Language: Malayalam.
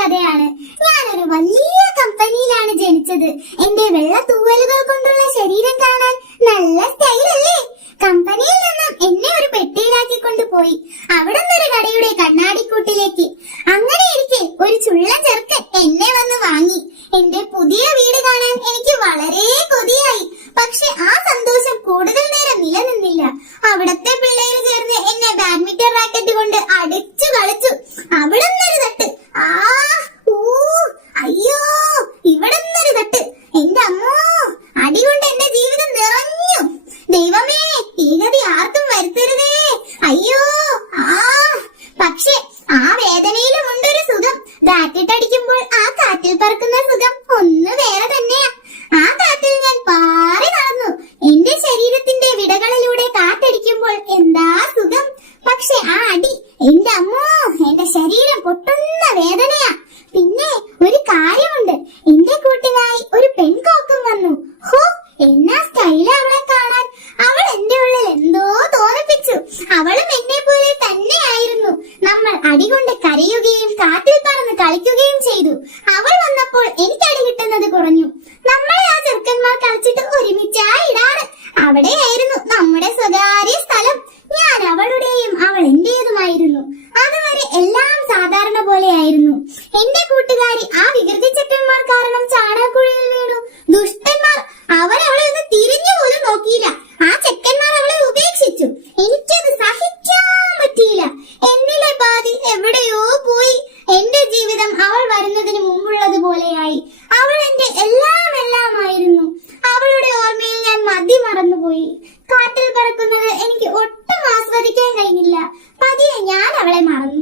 കഥയാണ്. ഞാനൊരു വലിയ കമ്പനിയിലാണ് ജനിച്ചത്. എന്റെ വെള്ള തൂവലുകൾ കൊണ്ടുള്ള ശരീരം കാണാൻ നല്ല സ്റ്റൈലല്ലേ. കമ്പനിയിൽ നിന്നും എന്നെ ഒരു പെട്ടിയിലാക്കി കൊണ്ടുപോയി. അവിടെ നിന്നൊരു കടയുടെ കണ്ണാടിക്കൂട്ടിലേക്ക്. അങ്ങനെ ഇരിക്കെ ഒരു ചുള്ള ചെറുക്കൻ എന്നെ വന്ന് വാങ്ങി. എന്റെ പുതിയ വീട് കാണാൻ എനിക്ക് വളരെ കൊതിയായി. പക്ഷെ ആ സന്തോഷം കൂടുതൽ നേരം നിലനിന്നില്ല. അവിടത്തെ പിള്ളേർ ചേർന്ന് എന്നെ ബാഡ്മിന്റൺ റാക്കറ്റ് കൊണ്ട് അടിച്ചു കളിച്ചു. അവിടെ നിന്നൊരു തട്ട്, അയ്യോ, ഇവിടെ നിന്നൊരു തട്ട്. എന്റെ അമ്മോ, അടി കൊണ്ട് എന്റെ ജീവിതം നിറഞ്ഞു. ദൈവമേ, ഈ ഗതി ആർക്കും വരുത്തരുതേ. അയ്യോ, പക്ഷെ ആ വേദനയിലും ഉണ്ടൊരു സുഖം. ബാറ്റിട്ടടിക്കുമ്പോൾ ആ കാറ്റിൽ പറക്കുന്ന സുഖം ഒന്ന് വേറെ തന്നെയാ. ആ കാറ്റിൽ ഞാൻ പാറി നടന്നു. എന്റെ ശരീരത്തിന്റെ വിടകളിലൂടെ കാറ്റടിക്കുമ്പോൾ എന്താ സുഖം. പക്ഷെ ആ അടി, എന്റെ അമ്മോ, എന്റെ ശരീരം പൊട്ടുന്ന വേദനയാ. പിന്നെ ഒരു കാര്യമുണ്ട്, എന്റെ കൂട്ടിനായി ഒരു പെൺകോക്കും വന്നു. ഹോ, എന്നാ സ്റ്റൈല അവളെ കാണാൻ. അവൾ എന്റെ ഉള്ളിൽ എന്തോ തോന്നിപ്പിച്ചു. അവളും എന്നെ പോലെ തന്നെയായിരുന്നു. നമ്മൾ അടികൊണ്ട് കരയുകയും കാറ്റിൽ പറന്ന് കളിക്കുകയും ചെയ്തു. അവൾ വന്നപ്പോൾ എനിക്ക് അടി കിട്ടുന്നത് കുറഞ്ഞു. നമ്മളെ ആ ചെറുക്കന്മാർ കളിച്ചിട്ട് ഒരുമിച്ചായി ഇടാറ്. അവിടെയായിരുന്നു നമ്മുടെ സ്വകാര്യ സ്ഥലം. ഞാൻ അവളുടെയും അവൾ എന്റേതുമായിരുന്നു. അതുവരെ എല്ലാം സാധാരണ പോലെയായിരുന്നു. എന്റെ കൂട്ടുകാരി ആ വികൃതി ചെക്കന്മാർ കാരണം ചാണകക്കുഴിയിൽ വീണു. ദുഷ്ടന്മാർ, അവരവളെ ഒന്ന് തിരിഞ്ഞു പോലും നോക്കിയില്ല. ആ ചെക്കന്മാർ അവളെ ഉപേക്ഷിച്ചു. എനിക്കത് സഹിക്കാൻ പറ്റിയില്ല. എന്നിലെ പാതി എവിടെയോ പോയി. എന്റെ ജീവിതം അവൾ വരുന്നതിന് മുമ്പുള്ളതുപോലെയായി. അവൾ എന്റെ എല്ലാമായിരുന്നു. അവളുടെ ഓർമ്മയിൽ ഞാൻ മതി മറന്നുപോയി. കാറ്റിൽ പറക്കുന്നത് എനിക്ക് ഒട്ടും ആസ്വദിക്കാൻ കഴിഞ്ഞില്ല. പതിയെ ഞാൻ അവളെ മറന്നു.